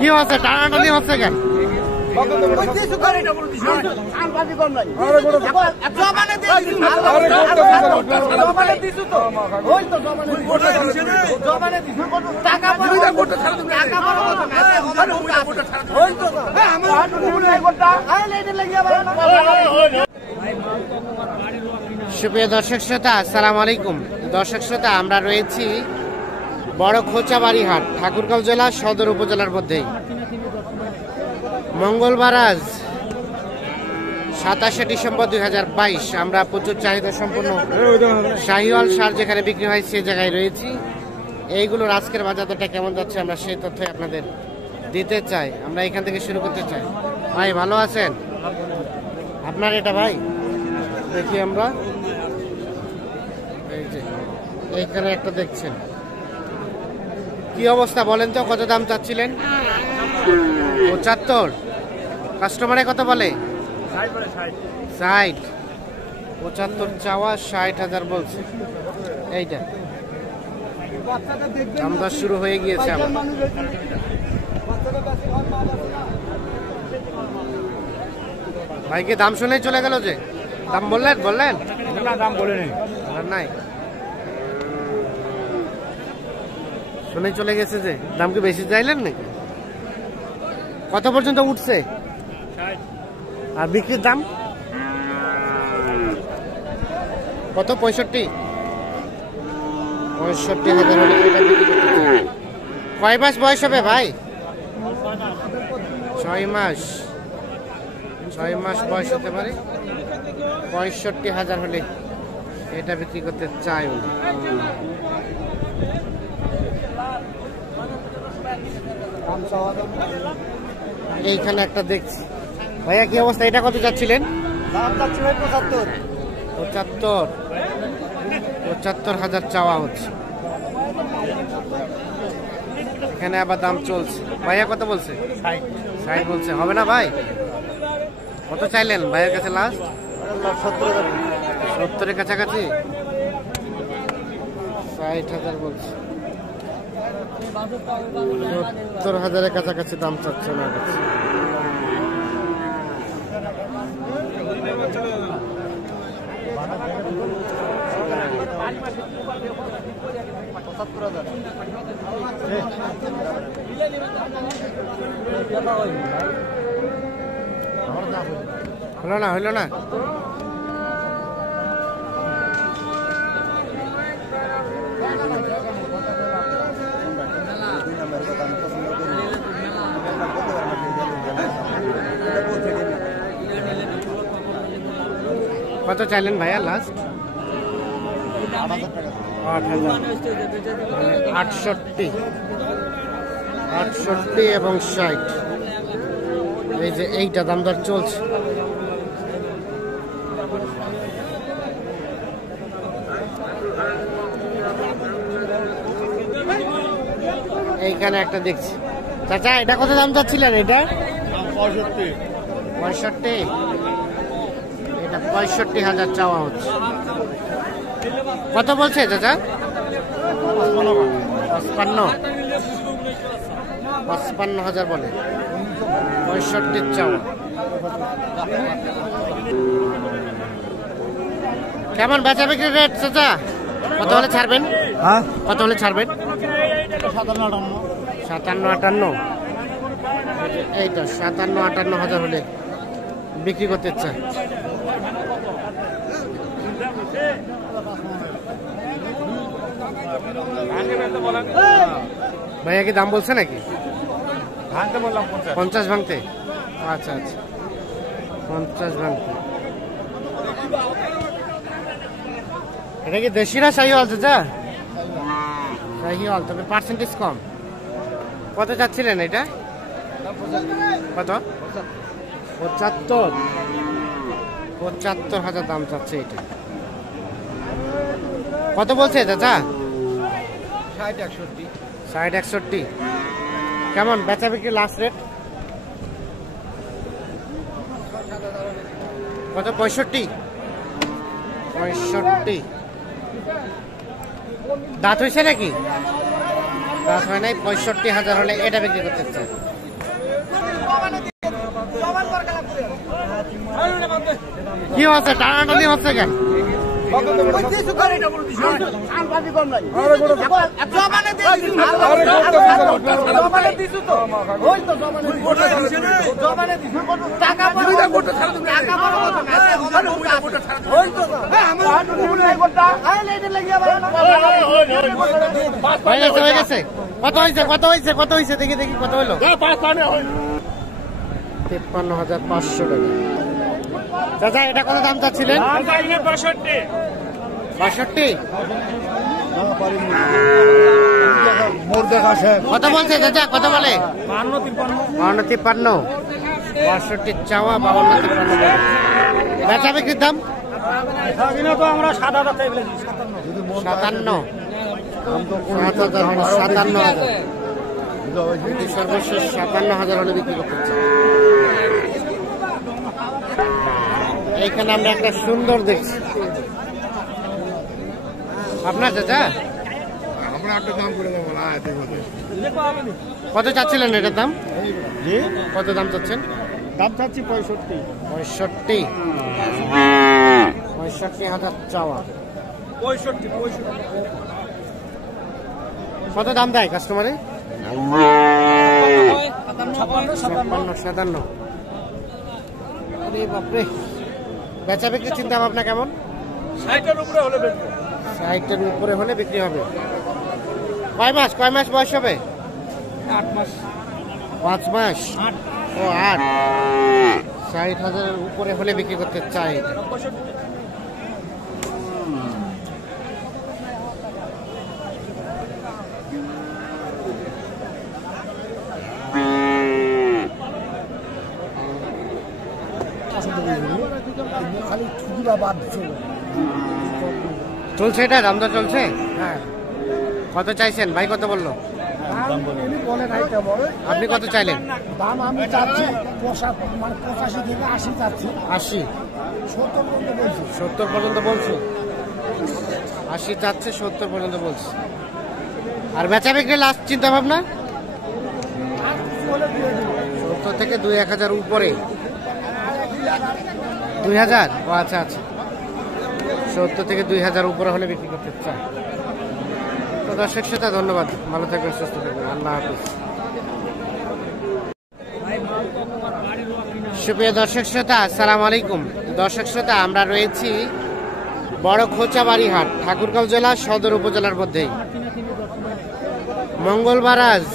কি হচ্ছে টানাটানি হচ্ছে কেন? সুপ্রিয় দর্শক শ্রোতা, আসসালামু আলাইকুম। দর্শক শ্রোতা, আমরা রয়েছি বড় খোঁচাবাড়ি হাট, ঠাকুরগাঁও জেলা সদর উপজেলার মধ্যেই। মঙ্গলবার আজ 27 ডিসেম্বর 2022। আমরা প্রচুর চাহিদা সম্পন্ন শাহিওয়াল সার যেখানে বিক্রি হয় সে জায়গায় রয়েছি। এইগুলোর আজকের বাজার দরটা কেমন যাচ্ছে আমরা সেই তথ্যই আপনাদের দিতে চাই। আমরা এখান থেকে শুরু করতে চাই। ভাই ভালো আছেন? আপনার এটা ভাই দেখি আমরা, এই যে এইখানে একটা দেখছেন, কি অবস্থা বলেন তো? কত দাম চাচ্ছিলেন? 75। কাস্টমারে কত বলে? 60। 75 চাওয়া, 60,000 বলছে। এইটা দামদর শুরু হয়ে গিয়েছে। ভাইকে দাম শুনেই চলে গেল যে। দাম বললেন? না, দাম বলেনি। নাই, শুনে চলে গেছে যে। দাম কি বেশি চাইলেন নাকি? কত পর্যন্ত উঠছে? আর বিক্রির দাম কত? 65। 65,000 হলে এটা বিক্রি করতে। কয় মাস বয়স হবে ভাই? 6 মাস। 6 মাস বয়স হতে পারে। 65,000 হলে এটা বিক্রি করতে চাই উনি। এইখানে একটা দেখছি। ভাইয়া কি অবস্থা? এটা কত যাচ্ছিলেন? 75,000 চাওয়া হচ্ছে। এখানে আবার দাম চলছে। ভাইয়া কত বলছে? 60 বলছে। হবে না ভাই? কত চাইলেন ভাইয়ের কাছে লাস্ট? 70-এর কাছাকাছি। 60,000 বলছে। 70,000-এর কাছাকাছি দাম চাচ্ছে ওনার কাছে। হইল না কত চাইলেন ভাইয়া লাস্ট? 8,000। 68 এবং 60। এই যে এইটা দাম দর চলছে। এইখানে একটা দেখছি। চাচা এটা কত দাম চাচ্ছিলেন? এটা 65। এটা 65,000 চাওয়া হচ্ছে। কত বলছে চাচা? 55,000 বলে। 65 চাওয়া। কেমন বেচা বিক্রি রেট চাচা? কত হলে ছাড়বেন? কত হলে ছাড়বেন? 57-58। এইটা 57-58,000 হলে বিক্রি করতে চায়। ভাইয়া কি দাম বলছে নাকি? 50 ভাঙতে। আচ্ছা, 50 ভাঙতে। এটা কি দেশি না শাহিওয়াল চাচা? শাহিওয়াল, তবে পার্সেন্টেজ কম। কত চাচ্ছিলেন এটা? কত? 75,000 দাম চাচ্ছে এটা। কত বলছে চাচা? 60-61। কেমন বেচা বিক্রি লাস্ট রেট? কত? 65। দাঁত হয়েছে নাকি? দাঁত হয় নাই, 65,000 হলে এটা বিক্রি করতে চাই। কি হচ্ছে, টানাটানি হচ্ছে কেন? হয়ে গেছে। কত হয়েছে, কত হয়েছে, কত হয়েছে? দেখি দেখি কত হলো। 53,500 টাকা। চাচা এটা কত দাম চাচ্ছিলেন? 62। কত বলছে চাচা, কত বলে? 52-53। 62 চাওয়া, 52-53 বেচা বিক্রির দাম? আমরা 7,000 57। 57,000 সর্বশেষ 57,000 হলে বিক্রি করতে চাই। এইখানে আমরা একটা সুন্দর দেখছি। আপনার চাচা কত চাচ্ছিলেন এটার দাম? কত দাম চাচ্ছেন? দাম চাচ্ছি 65। 65,000 চাওয়া। 65। কত দাম দেয় কাস্টমারে? 57। বাপরে, বেচা বিক্রি চিন্তা ভাবনা কেমন? 60-এর উপরে হলে বেচবো। 60-এর উপরে হলে বিক্রি হবে। কয় মাস বয়স হবে? 8 মাস। 5 মাস। ও 8। 60,000-এর উপরে হলে বিক্রি করতে চাই। চলছে এটা, দাম তো চলছে। হ্যাঁ, কত চাইছেন ভাই? কত বললো? আপনি কত চাইলেন? দাম আমি চাচ্ছি 85 থেকে 80 চাচ্ছি। 80। 70 70 পর্যন্ত বলছি। পর্যন্ত বলছো? 80 চাচ্ছে, 70 পর্যন্ত বলছে। আর বেচা বিক্রি লাস্ট চিন্তা ভাবনা? 70 থেকে 2-1,000 উপরে। 2,000? ও আচ্ছা আচ্ছা, 70 থেকে 2,000 উপরে হলে বিক্রি করতে চাই। তো দর্শক শ্রোতা ধন্যবাদ, ভালো থাকবেন, সুস্থ থাকবেন, আল্লাহ হাফিজ। সুপ্রিয় দর্শক শ্রোতা আসসালামু আলাইকুম। দর্শক শ্রোতা আমরা রয়েছি বড় খোঁচাবাড়ি হাট, ঠাকুরগাঁও জেলা সদর উপজেলার মধ্যেই। মঙ্গলবার আজ